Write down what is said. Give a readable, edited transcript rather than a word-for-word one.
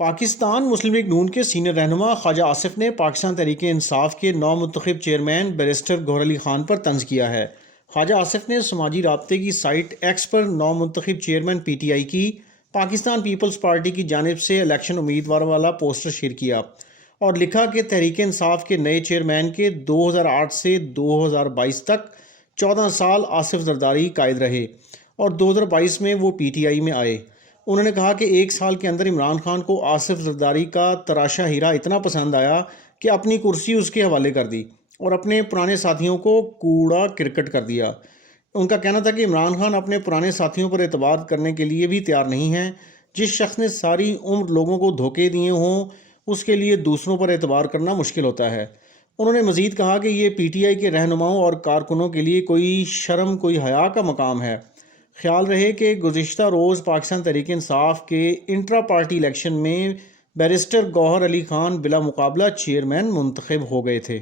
پاکستان مسلم league نون کے senior رہنما خواجہ آصف نے پاکستان تحریک انصاف کے نومنتخب چیئرمین بیرسٹر گوہر علی خان پر طنز کیا ہے۔ خواجہ آصف نے سماجی رابطے کی سائٹ ایکس پر نومنتخب چیئرمین پی ٹی آئی کی پاکستان پیپلز پارٹی کی جانب سے الیکشن امیدوار والا پوسٹر شیئر کیا اور لکھا کہ تحریک انصاف کے نئے چیئرمین کے 2008 سے 2022 تک 14 سال آصف زرداری قائد رہے اور 2022 میں وہ پی ٹی آئی میں آئے۔ انہوں نے کہا کہ ایک سال کے اندر عمران خان کو آصف زرداری کا تراشا ہیرا اتنا پسند آیا کہ اپنی کرسی اس کے حوالے کر دی اور اپنے پرانے ساتھیوں کو کوڑا کرکٹ کر دیا۔ ان کا کہنا تھا کہ عمران خان اپنے پرانے ساتھیوں پر اعتبار کرنے کے لیے بھی تیار نہیں ہیں۔ جس شخص نے ساری عمر لوگوں کو دھوکے دیے ہوں اس کے لیے دوسروں پر اعتبار کرنا مشکل ہوتا ہے۔ انہوں نے مزید کہا کہ یہ پی ٹی آئی کے رہنماؤں اور کارکنوں کے لیے کوئی شرم کوئی حیا کا مقام ہے۔ خیال رہے کہ گزشتہ روز پاکستان تحریک انصاف کے انٹرا پارٹی الیکشن میں بیرسٹر گوہر علی خان بلا مقابلہ چیئرمین منتخب ہو گئے تھے۔